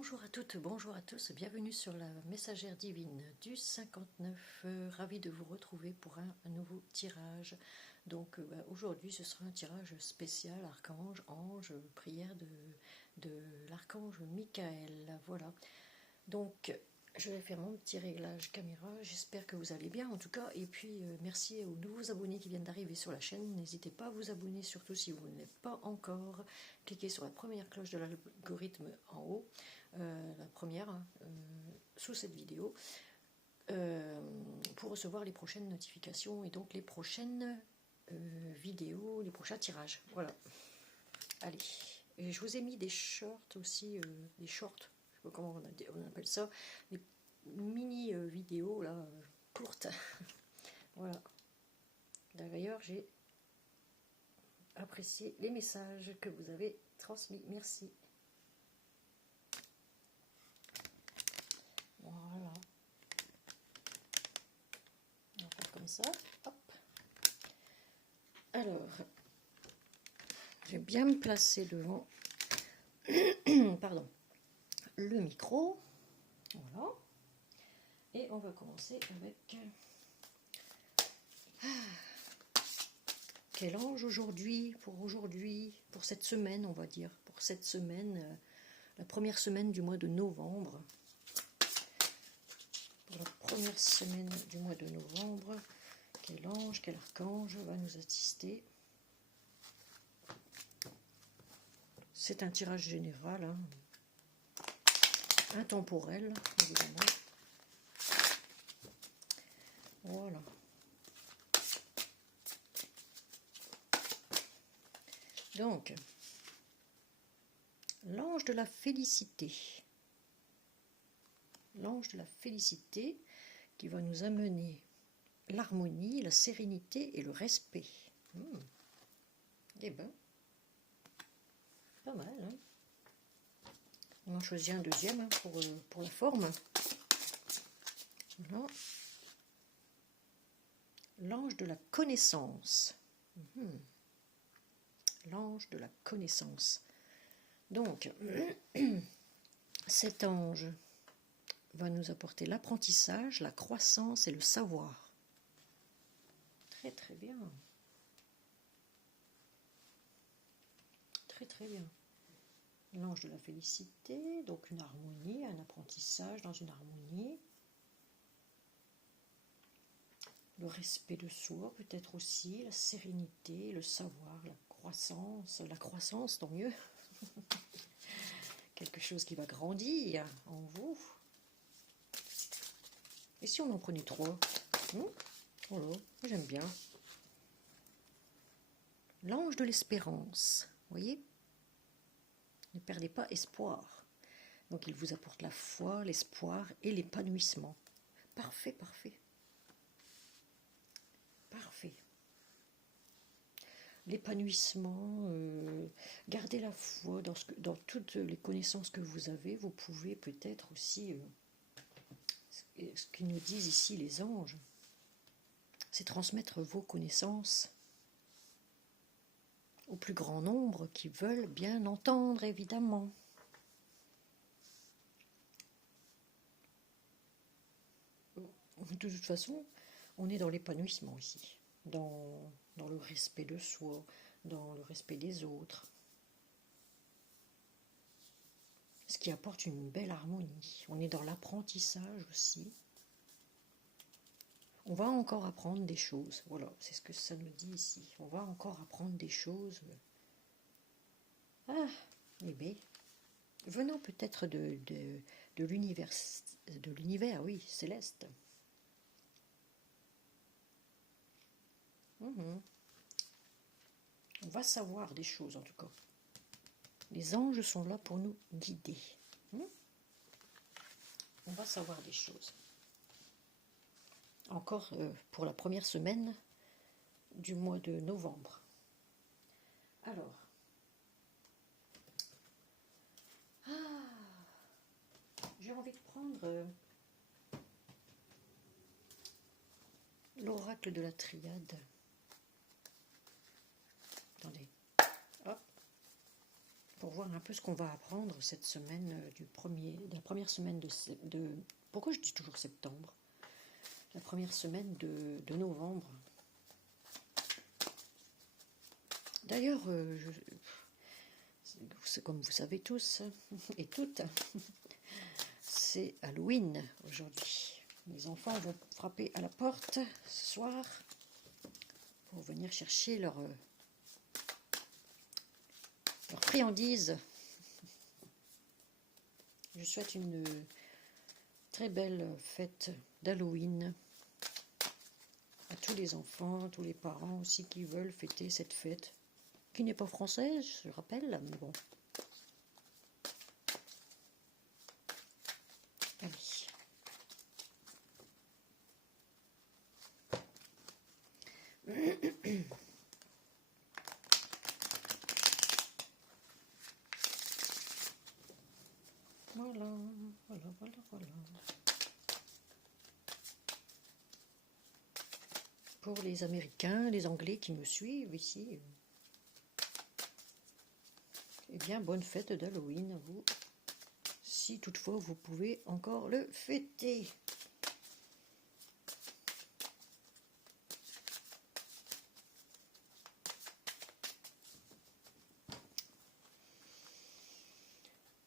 Bonjour à toutes, bonjour à tous, bienvenue sur la messagère divine du 59. Ravi de vous retrouver pour un nouveau tirage. Donc aujourd'hui ce sera un tirage spécial archange, ange, prière de l'archange Michael. Voilà. Donc je vais faire mon petit réglage caméra, j'espère que vous allez bien en tout cas, et puis merci aux nouveaux abonnés qui viennent d'arriver sur la chaîne, n'hésitez pas à vous abonner, surtout si vous ne l'êtes pas encore, cliquez sur la première cloche de l'algorithme en haut, la première, sous cette vidéo, pour recevoir les prochaines notifications et donc les prochaines vidéos, les prochains tirages, voilà. Allez, et je vous ai mis des shorts aussi, des shorts, je sais pas comment on appelle ça, des mini vidéos là, courtes. Voilà. D'ailleurs, j'ai apprécié les messages que vous avez transmis. Merci. Voilà. On va faire comme ça. Hop. Alors, je vais bien me placer devant pardon, le micro. Voilà. Et on va commencer avec quel ange aujourd'hui, pour cette semaine, on va dire, pour cette semaine, la première semaine du mois de novembre. Pour la première semaine du mois de novembre, quel ange, quel archange va nous assister? C'est un tirage général, hein, intemporel, évidemment. Voilà. Donc, l'ange de la félicité. L'ange de la félicité qui va nous amener l'harmonie, la sérénité et le respect. Eh ben, pas mal, hein. On en choisit un deuxième, hein, pour la forme. Voilà. L'ange de la connaissance. L'ange de la connaissance. Donc, cet ange va nous apporter l'apprentissage, la croissance et le savoir. Très très bien. Très très bien. L'ange de la félicité, donc une harmonie, un apprentissage dans une harmonie. Le respect de soi, peut-être aussi, la sérénité, le savoir, la croissance, tant mieux. Quelque chose qui va grandir en vous. Et si on en prenait trois? Voilà, j'aime bien. L'ange de l'espérance, voyez? Ne perdez pas espoir. Donc il vous apporte la foi, l'espoir et l'épanouissement. Parfait, parfait. Parfait. L'épanouissement, gardez la foi dans toutes les connaissances que vous avez. Vous pouvez peut-être aussi, ce qu'ils nous disent ici les anges, c'est transmettre vos connaissances au plus grand nombre qui veulent bien entendre, évidemment. De toute façon, on est dans l'épanouissement ici, dans le respect de soi, dans le respect des autres, ce qui apporte une belle harmonie. On est dans l'apprentissage aussi. On va encore apprendre des choses, voilà, c'est ce que ça nous dit ici. On va encore apprendre des choses. Ah, eh bien, venant peut-être de l'univers, oui, céleste. On va savoir des choses en tout cas. Les anges sont là pour nous guider. On va savoir des choses. Encore pour la première semaine du mois de novembre. Alors. J'ai envie de prendre l'oracle de la triade. Attendez. Hop. pour voir un peu ce qu'on va apprendre cette semaine de la première semaine de... Pourquoi je dis toujours septembre? La première semaine de novembre. D'ailleurs, comme vous savez tous et toutes, c'est Halloween aujourd'hui. Les enfants vont frapper à la porte ce soir pour venir chercher leur friandises. Je souhaite une très belle fête d'Halloween à tous les enfants, tous les parents aussi qui veulent fêter cette fête, qui n'est pas française, je rappelle, mais bon. Ah oui. Voilà. Pour les Américains, les Anglais qui me suivent ici, eh bien, bonne fête d'Halloween à vous, si toutefois vous pouvez encore le fêter.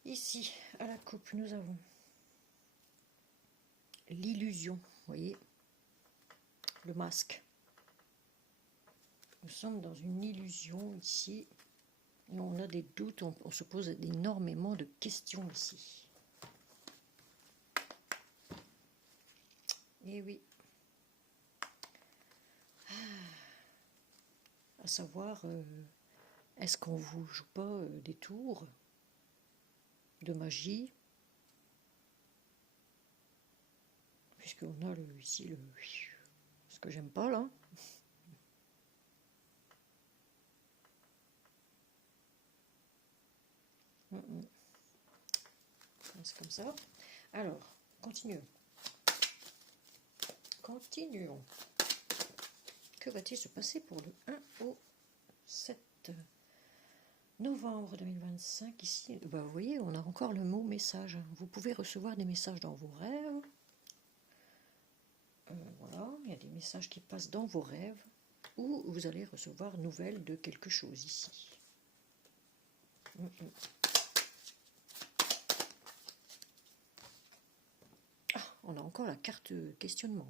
Ici, à la coupe, nous avons l'illusion, vous voyez, le masque. Nous sommes dans une illusion ici, et on a des doutes, on se pose énormément de questions ici. Et oui. À savoir, est-ce qu'on vous joue pas des tours de magie, puisqu'on a ici le ce que j'aime pas là. C'est comme ça. Alors, continuons. Que va-t-il se passer pour le 1 au 7 novembre 2025 ici? Vous voyez, on a encore le mot message. Vous pouvez recevoir des messages dans vos rêves. Voilà, il y a des messages qui passent dans vos rêves, ou vous allez recevoir nouvelles de quelque chose ici. Ah, on a encore la carte questionnement.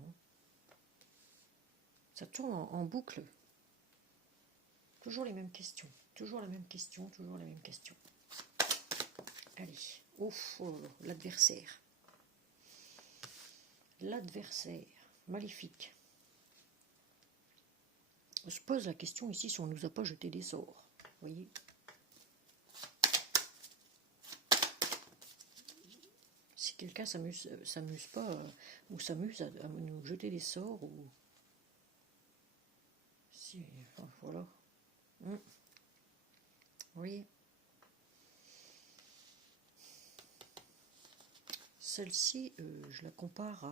Ça tourne en boucle. Toujours les mêmes questions. Toujours la même question, toujours la même question. Allez, oh l'adversaire. L'adversaire, maléfique. On se pose la question ici si on ne nous a pas jeté des sorts. Vous voyez? Si quelqu'un s'amuse pas, ou s'amuse à nous jeter des sorts, ou... Si, enfin, voilà. Vous voyez? Celle-ci, je la compare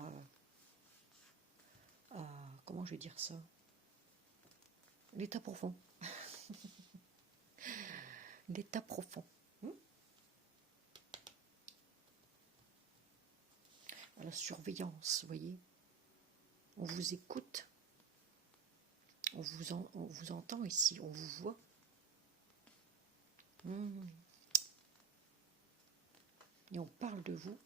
à... Comment je vais dire ça? L'état profond. L'état profond. À la surveillance, vous voyez. On vous écoute. On vous entend ici, on vous voit. Et on parle de vous.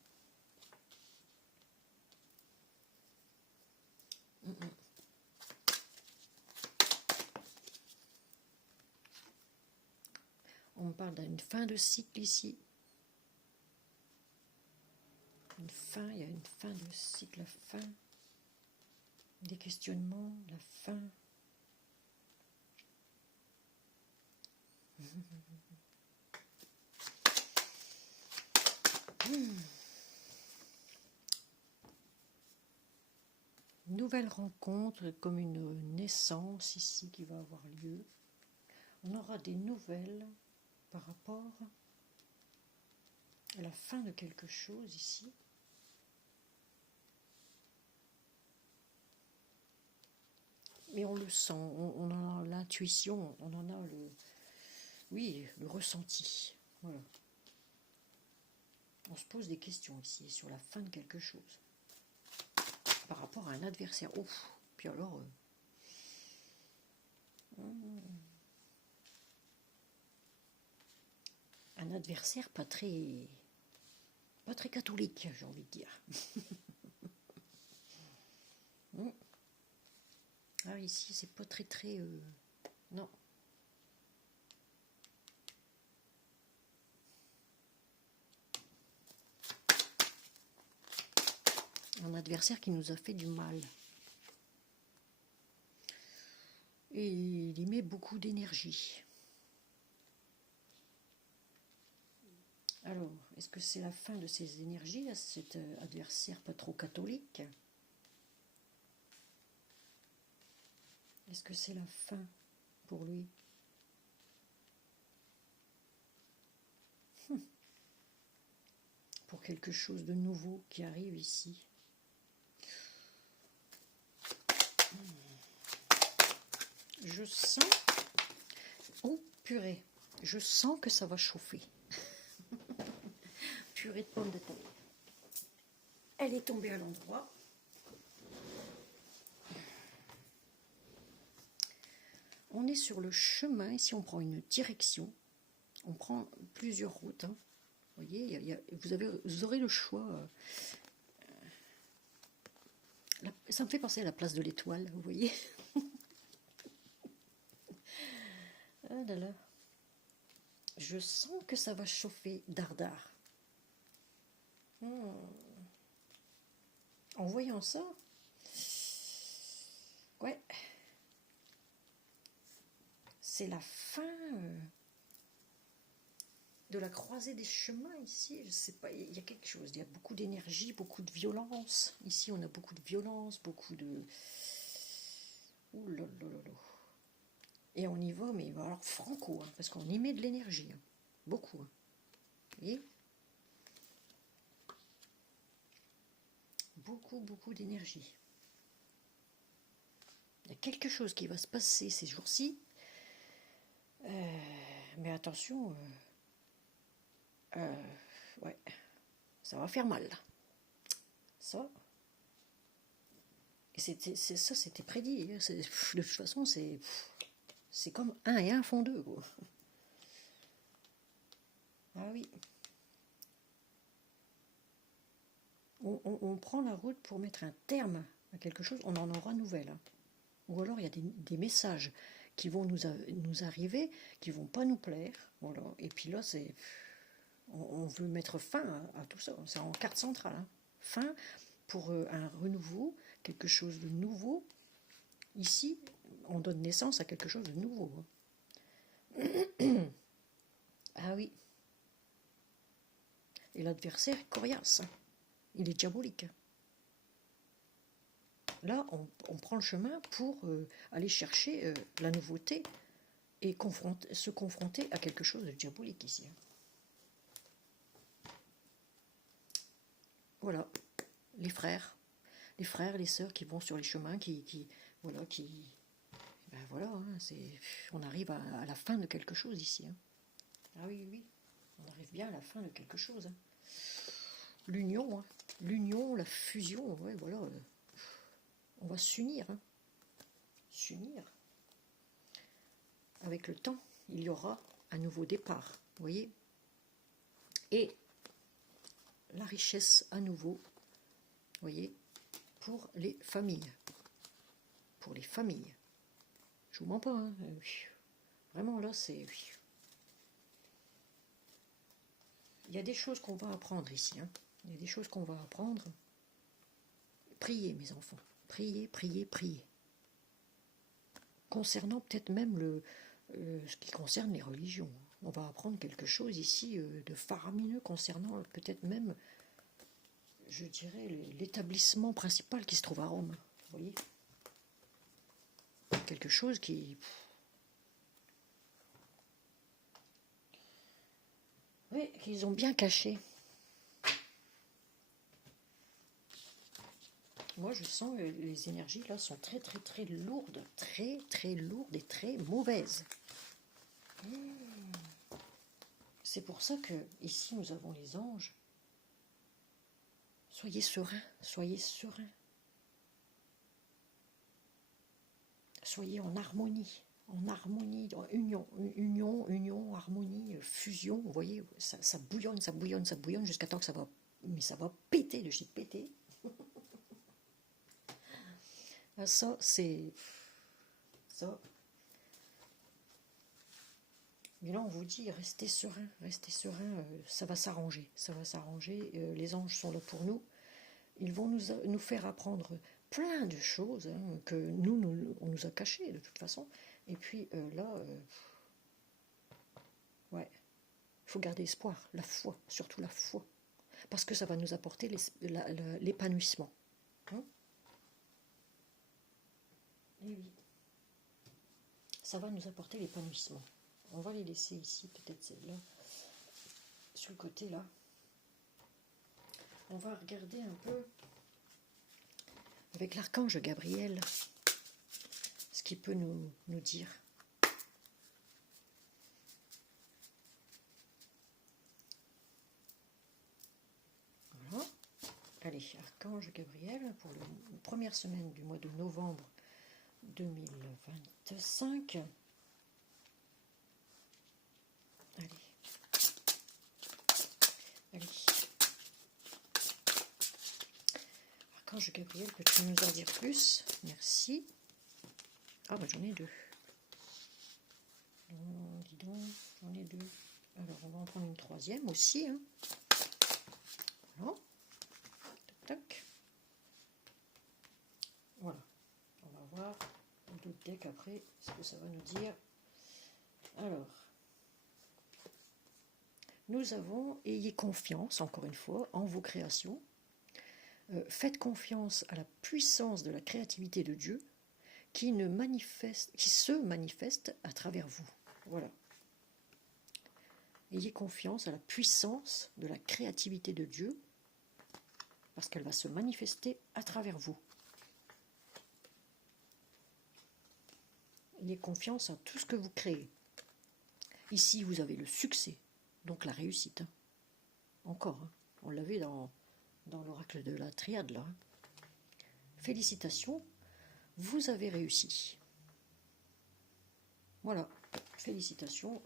On parle d'une fin de cycle ici. Une fin, il y a une fin de cycle, la fin des questionnements, la fin. Nouvelle rencontre, comme une naissance ici qui va avoir lieu. On aura des nouvelles par rapport à la fin de quelque chose ici. Mais on le sent, on en a l'intuition, on en a le ressenti. Voilà. On se pose des questions ici sur la fin de quelque chose. Par rapport à un adversaire. Ouf. Puis alors... un adversaire pas très catholique, j'ai envie de dire. Ah, ici, c'est pas très... non. Un adversaire qui nous a fait du mal. Et il y met beaucoup d'énergie. Alors, est-ce que c'est la fin de ses énergies à cet adversaire pas trop catholique? Est-ce que c'est la fin pour lui? Pour quelque chose de nouveau qui arrive ici. Je sens... Oh, purée. Je sens que ça va chauffer. Purée de pommes de terre. Elle est tombée à l'endroit. On est sur le chemin. Ici, on prend une direction. On prend plusieurs routes. Hein. Vous voyez, vous aurez le choix. Ça me fait penser à la place de l'Étoile, vous voyez. Ah là là. Je sens que ça va chauffer dardard. En voyant ça, ouais, c'est la fin de la croisée des chemins ici. Je sais pas, il y a quelque chose. Il y a beaucoup d'énergie, beaucoup de violence. Ici, on a beaucoup de violence, beaucoup de... Ouh là là là là. Et on y va, mais alors franco, hein, parce qu'on y met de l'énergie. Hein. Beaucoup. Hein. Vous voyez ? Beaucoup d'énergie. Il y a quelque chose qui va se passer ces jours-ci. Mais attention, ouais, ça va faire mal. Ça. Et c'était prédit. Hein. De toute façon, c'est comme 1 et 1 font 2. Quoi. Ah oui. On prend la route pour mettre un terme à quelque chose, on en aura nouvelle. Hein. Ou alors il y a des messages qui vont nous arriver, qui vont pas nous plaire. Voilà. Et puis là, on veut mettre fin à tout ça. C'est en carte centrale. Hein. Fin pour un renouveau, quelque chose de nouveau. Ici, on donne naissance à quelque chose de nouveau. Hein. Ah oui. Et l'adversaire est coriace. Il est diabolique. Là, on prend le chemin pour aller chercher la nouveauté et se confronter à quelque chose de diabolique ici. Voilà, les frères, les sœurs qui vont sur les chemins, ben voilà, hein, on arrive à la fin de quelque chose ici. Hein. Ah oui, on arrive bien à la fin de quelque chose. Hein. L'union, la fusion, ouais, voilà. On va s'unir. Hein. S'unir. Avec le temps, il y aura un nouveau départ, vous voyez. Et la richesse à nouveau, vous voyez, pour les familles. Pour les familles. Je vous mens pas, hein. Vraiment là, c'est... Il y a des choses qu'on va apprendre ici. Hein. Il y a des choses qu'on va apprendre. Priez, mes enfants. Priez. Concernant peut-être même ce qui concerne les religions. On va apprendre quelque chose ici de faramineux concernant peut-être même, je dirais, l'établissement principal qui se trouve à Rome. Vous voyez ? Quelque chose qui... Oui, qu'ils ont bien caché. Moi, je sens que les énergies là sont très lourdes, très lourdes et très mauvaises. C'est pour ça que ici nous avons les anges. Soyez sereins, soyez sereins. Soyez en harmonie, en union, harmonie, fusion. Vous voyez, ça bouillonne, ça bouillonne, ça bouillonne jusqu'à temps que ça va, mais ça va péter de chez péter. Ça, c'est ça. Mais là, on vous dit, restez serein, ça va s'arranger, ça va s'arranger. Les anges sont là pour nous. Ils vont nous faire apprendre plein de choses hein, que on nous a cachées de toute façon. Et puis là, ouais, il faut garder espoir, la foi, surtout la foi. Parce que ça va nous apporter l'épanouissement. Hein? Et oui, ça va nous apporter l'épanouissement. On va les laisser ici, peut-être celle-là, sur le côté là. On va regarder un peu avec l'archange Gabriel ce qu'il peut nous dire. Voilà. Allez, archange Gabriel pour la première semaine du mois de novembre 2025. Allez. Allez. Archange Gabriel, peux-tu nous en dire plus? Merci. Ah bah j'en ai deux. Dis donc, j'en ai deux. Alors on va en prendre une troisième aussi. Hein. Voilà. Tac, tac. Voilà. On va voir d'autres decks après ce que ça va nous dire. Alors. Nous avons, ayez confiance, encore une fois, en vos créations. Faites confiance à la puissance de la créativité de Dieu qui se manifeste à travers vous. Voilà. Ayez confiance à la puissance de la créativité de Dieu parce qu'elle va se manifester à travers vous. Ayez confiance en tout ce que vous créez. Ici, vous avez le succès. Donc la réussite, hein. Encore, hein. On l'avait dans l'oracle de la triade là. Hein. Félicitations, vous avez réussi. Voilà, félicitations,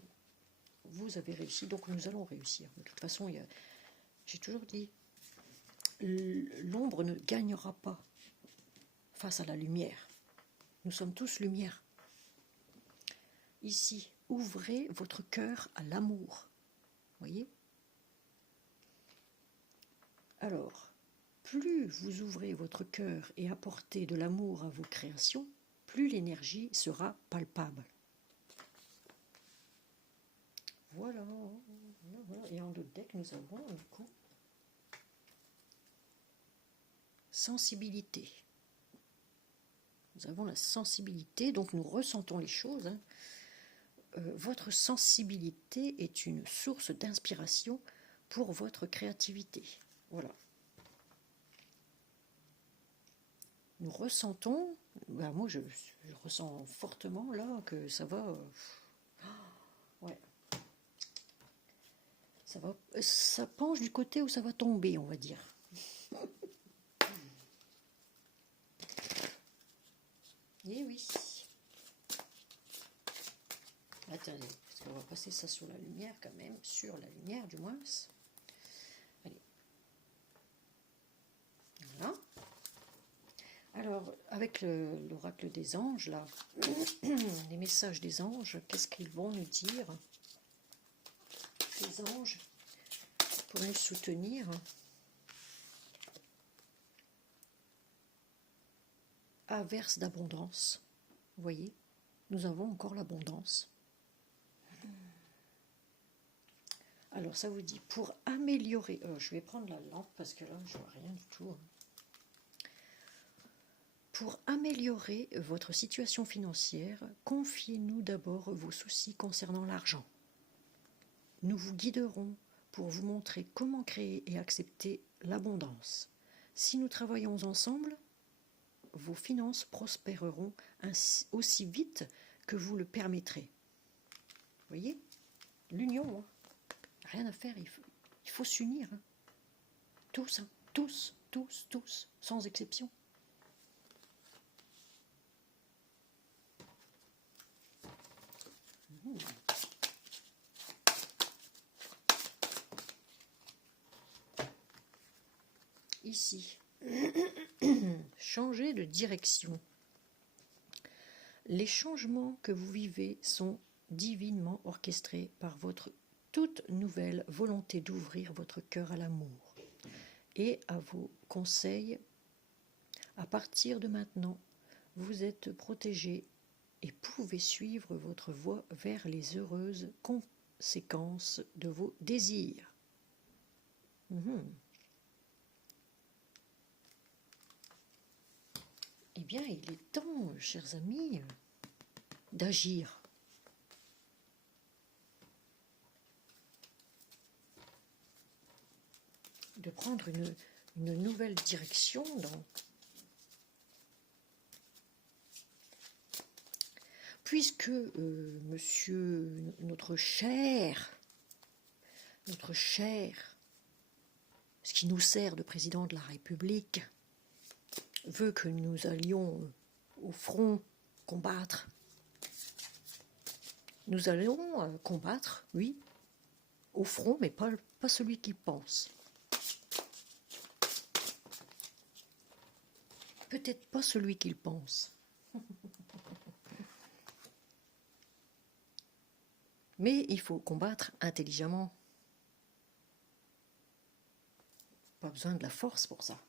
vous avez réussi, donc nous allons réussir. De toute façon, j'ai toujours dit, l'ombre ne gagnera pas face à la lumière. Nous sommes tous lumière. Ici, ouvrez votre cœur à l'amour. Voyez? Alors, plus vous ouvrez votre cœur et apportez de l'amour à vos créations, plus l'énergie sera palpable. Voilà. Et en d'autres decks, nous avons du coup sensibilité. Nous avons la sensibilité, donc nous ressentons les choses. Hein. Votre sensibilité est une source d'inspiration pour votre créativité. Voilà. Nous ressentons, ben moi je ressens fortement là que ça va, ouais, ça penche du côté où ça va tomber, on va dire. Et oui. Attendez, parce qu'on va passer ça sur la lumière quand même, sur la lumière du moins. Allez. Voilà. Alors, avec l'oracle des anges, là, les messages des anges, qu'est-ce qu'ils vont nous dire? Les anges, pour nous soutenir. Averse d'abondance. Vous voyez, nous avons encore l'abondance. Alors, ça vous dit, pour améliorer... je vais prendre la lampe parce que là, je ne vois rien du tout. Pour améliorer votre situation financière, confiez-nous d'abord vos soucis concernant l'argent. Nous vous guiderons pour vous montrer comment créer et accepter l'abondance. Si nous travaillons ensemble, vos finances prospéreront aussi vite que vous le permettrez. Vous voyez? L'union, hein. rien à faire, il faut s'unir. Hein. Tous, hein. Tous, tous, tous, sans exception. Ici, changer de direction. Les changements que vous vivez sont divinement orchestrés par votre toute nouvelle volonté d'ouvrir votre cœur à l'amour et à vos conseils. À partir de maintenant, vous êtes protégé et pouvez suivre votre voie vers les heureuses conséquences de vos désirs. Eh bien, il est temps, chers amis, d'agir. De prendre une nouvelle direction puisque monsieur, notre cher, ce qui nous sert de président de la République, veut que nous allions au front combattre. Nous allons combattre, oui, au front, mais pas celui qui pense. Peut-être pas celui qu'il pense. Mais il faut combattre intelligemment. Pas besoin de la force pour ça.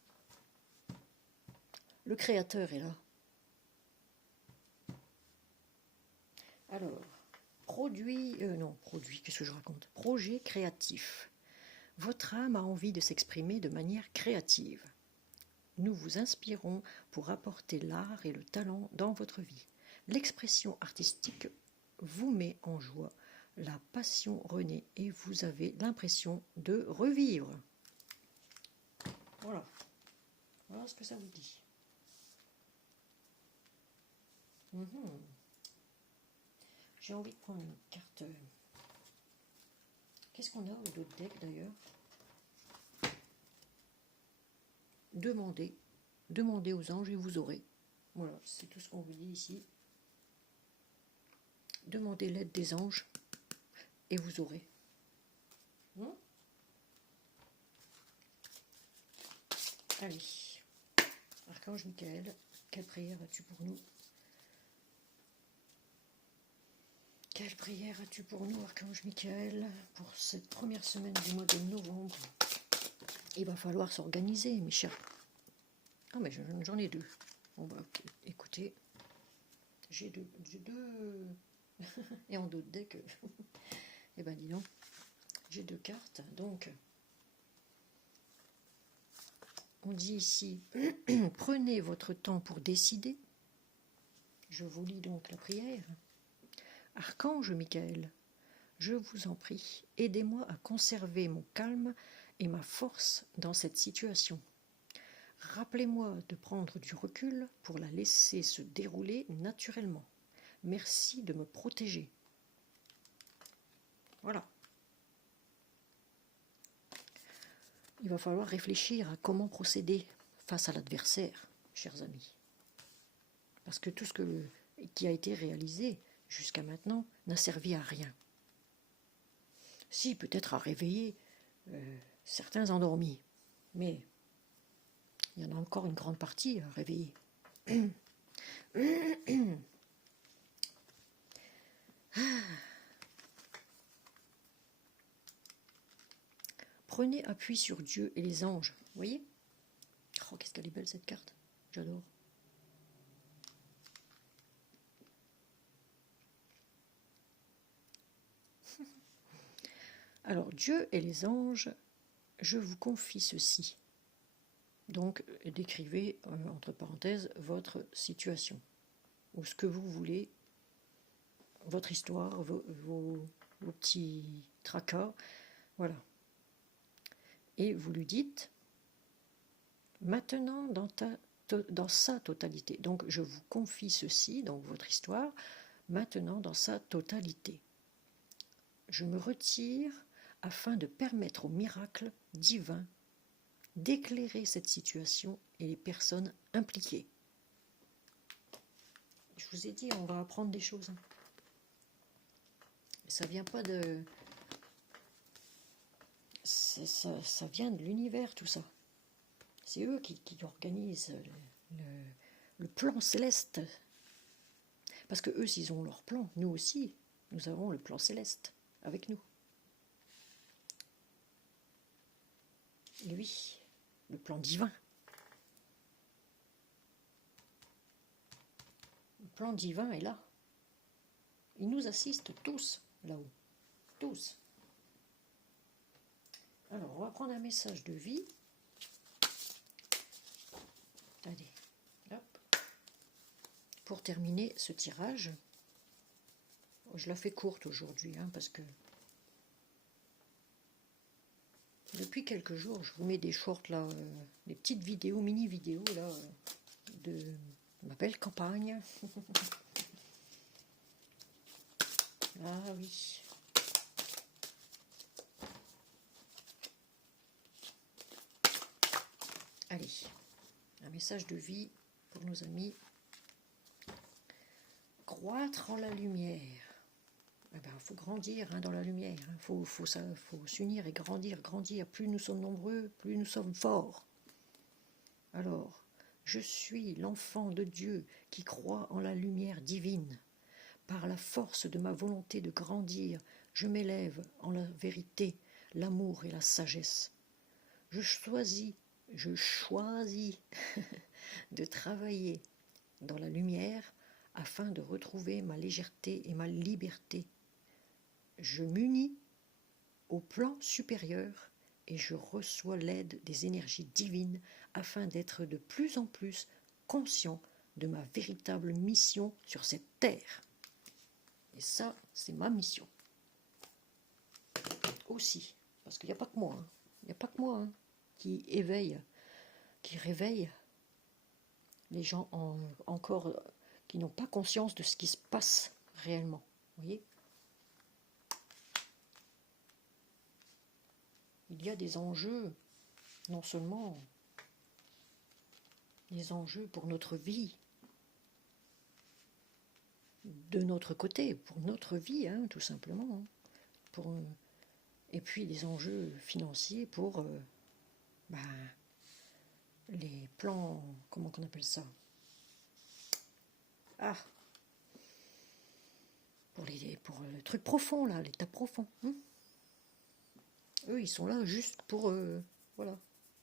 Le Créateur est là. Alors, qu'est-ce que je raconte? Projet créatif. Votre âme a envie de s'exprimer de manière créative. Nous vous inspirons pour apporter l'art et le talent dans votre vie. L'expression artistique vous met en joie. La passion renaît et vous avez l'impression de revivre. Voilà. Voilà ce que ça vous dit. J'ai envie de prendre une carte. Qu'est-ce qu'on a au dos de deck d'ailleurs? Demandez aux anges et vous aurez. Voilà, c'est tout ce qu'on vous dit ici. Demandez l'aide des anges et vous aurez. Allez, Archange Michael, quelle prière as-tu pour nous? Quelle prière as-tu pour nous, Archange Michael, pour cette première semaine du mois de novembre? Il va falloir s'organiser, mes chers. Ah, mais j'en ai deux. Bon, bah, okay. Écoutez, j'ai deux. Et en d'autres decks, eh ben, dis donc, j'ai deux cartes. Donc, on dit ici, prenez votre temps pour décider. Je vous lis donc la prière. Archange Michael, je vous en prie, aidez-moi à conserver mon calme et ma force dans cette situation. Rappelez-moi de prendre du recul pour la laisser se dérouler naturellement. Merci de me protéger. Voilà. Il va falloir réfléchir à comment procéder face à l'adversaire, chers amis. Parce que tout ce qui a été réalisé jusqu'à maintenant n'a servi à rien. Si, peut-être à réveiller certains endormis, mais il y en a encore une grande partie à réveiller. Prenez appui sur Dieu et les anges. Vous voyez? Oh, qu'est-ce qu'elle est belle cette carte. J'adore. Alors, Dieu et les anges, je vous confie ceci. Donc, décrivez, entre parenthèses, votre situation. Ou ce que vous voulez, votre histoire, vos petits tracas. Voilà. Et vous lui dites, maintenant dans sa totalité. Donc, je vous confie ceci, donc votre histoire, maintenant dans sa totalité. Je me retire afin de permettre au miracle divin d'éclairer cette situation et les personnes impliquées. Je vous ai dit, on va apprendre des choses. Ça vient pas de... Ça vient de l'univers, tout ça. C'est eux qui organisent le plan céleste. Parce que eux, s'ils ont leur plan, nous aussi, nous avons le plan céleste avec nous. Et oui, le plan divin. Le plan divin est là. Il nous assiste tous là-haut. Tous. Alors, on va prendre un message de vie. Allez, hop. Pour terminer ce tirage, je la fais courte aujourd'hui, parce que depuis quelques jours, je vous mets des shorts là, des petites vidéos, mini-vidéos là, de ma belle campagne. Ah oui. Allez, un message de vie pour nos amis. Croître en la lumière. Eh ben, faut grandir dans la lumière. Faut s'unir et grandir. Plus nous sommes nombreux, plus nous sommes forts. Alors, je suis l'enfant de Dieu qui croit en la lumière divine. Par la force de ma volonté de grandir, je m'élève en la vérité, l'amour et la sagesse. Je choisis de travailler dans la lumière afin de retrouver ma légèreté et ma liberté. Je m'unis au plan supérieur et je reçois l'aide des énergies divines afin d'être de plus en plus conscient de ma véritable mission sur cette terre. Et ça, c'est ma mission. Aussi, parce qu'il n'y a pas que moi. Il n'y a pas que moi qui réveille les gens encore qui n'ont pas conscience de ce qui se passe réellement. Vous voyez ? Il y a des enjeux, non seulement des enjeux pour notre vie, de notre côté, pour notre vie, tout simplement. Et puis des enjeux financiers pour les plans, comment qu'on appelle ça ? Pour le truc profond, là, l'état profond. Eux, ils sont là juste pour,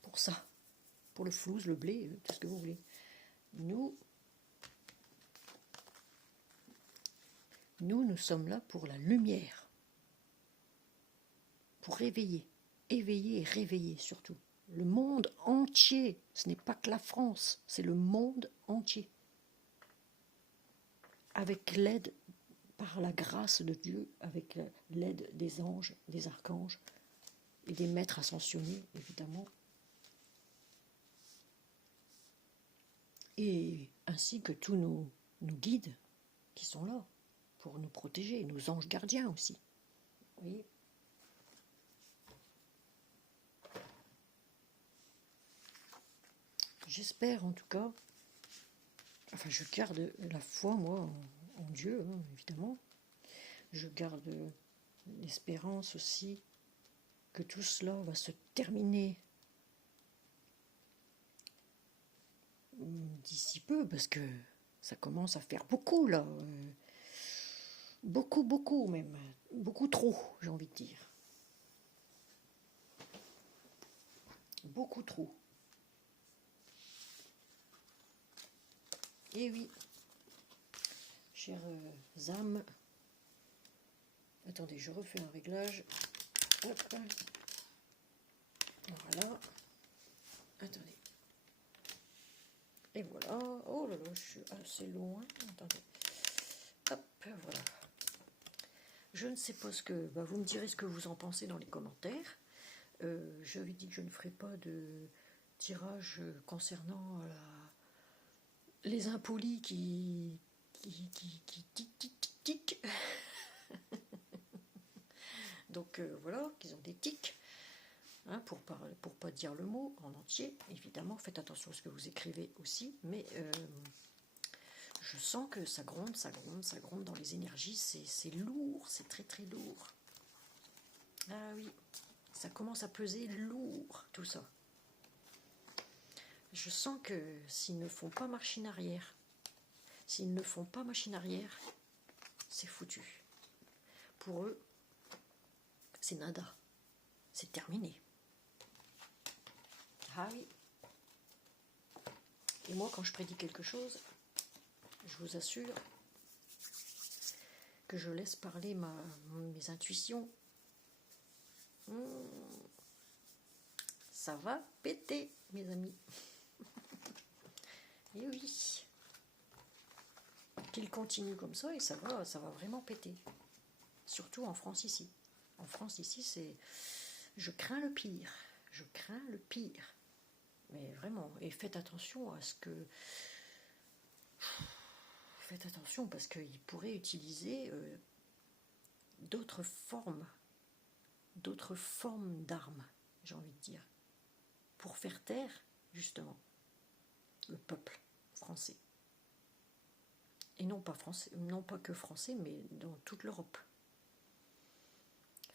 pour ça. Pour le flouze, le blé, tout ce que vous voulez. Nous sommes là pour la lumière. Pour éveiller et réveiller surtout. Le monde entier, ce n'est pas que la France, c'est le monde entier. Avec l'aide, par la grâce de Dieu, avec l'aide des anges, des archanges et des maîtres ascensionnés, évidemment. Et ainsi que tous nos guides qui sont là pour nous protéger, nos anges gardiens aussi. Vous voyez ? J'espère en tout cas, je garde la foi, moi, en Dieu, évidemment. Je garde l'espérance aussi que tout cela va se terminer d'ici peu, parce que ça commence à faire beaucoup, là. Beaucoup même. Beaucoup trop, j'ai envie de dire. Beaucoup trop. Et oui, chères âmes, attendez, je refais un réglage. Hop. Voilà. Attendez. Et voilà. Oh là là, je suis assez loin. Attendez. Hop, voilà. Je ne sais pas ce que... vous me direz ce que vous en pensez dans les commentaires. J'avais dit que je ne ferai pas de tirage concernant les impolis qui tic. Donc voilà, qu'ils ont des tics, hein, pour pas dire le mot en entier. Évidemment, faites attention à ce que vous écrivez aussi, mais je sens que ça gronde, ça gronde, ça gronde dans les énergies, c'est lourd, c'est très très lourd. Ah oui, ça commence à peser lourd, tout ça. Je sens que s'ils ne font pas machine arrière, c'est foutu. Pour eux, c'est nada. C'est terminé. Ah oui. Et moi, quand je prédis quelque chose, je vous assure que je laisse parler mes intuitions. Ça va péter, mes amis. Et oui. Qu'il continue comme ça et ça va vraiment péter. Surtout en France ici. En France ici, c'est... Je crains le pire. Je crains le pire. Mais vraiment. Et faites attention à ce que... Faites attention parce qu'ils pourraient utiliser d'autres formes d'armes, j'ai envie de dire, pour faire taire, justement, le peuple français. Et non pas que français, mais dans toute l'Europe.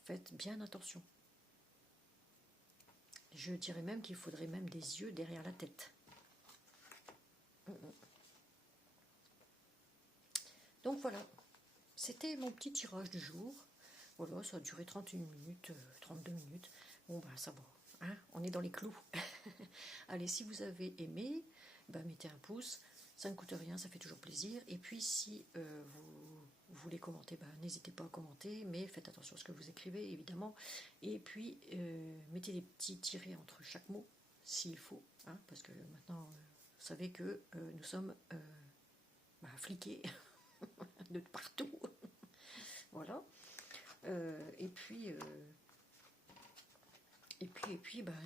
Faites bien attention. Je dirais même qu'il faudrait même des yeux derrière la tête. Donc voilà, c'était mon petit tirage du jour. Voilà, ça a duré 31 minutes, 32 minutes. Bon, ben ça va, hein, on est dans les clous. Allez, si vous avez aimé, mettez un pouce. Ça ne coûte rien, ça fait toujours plaisir. Et puis, si vous voulez commenter, n'hésitez pas à commenter, mais faites attention à ce que vous écrivez, évidemment. Et puis, mettez des petits tirets entre chaque mot, s'il faut, hein, parce que maintenant, vous savez que nous sommes fliqués de partout. Voilà. Et puis,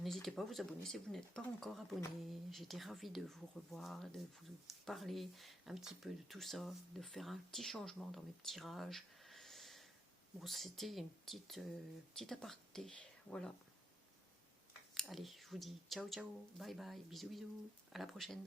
n'hésitez pas à vous abonner si vous n'êtes pas encore abonné. J'étais ravie de vous revoir, de vous parler un petit peu de tout ça, de faire un petit changement dans mes tirages. Bon, c'était une petite aparté. Voilà. Allez, je vous dis ciao, ciao, bye bye, bisous, bisous, à la prochaine.